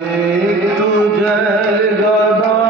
तू जल गदा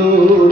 Hallelujah.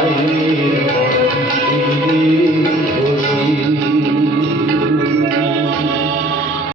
Hare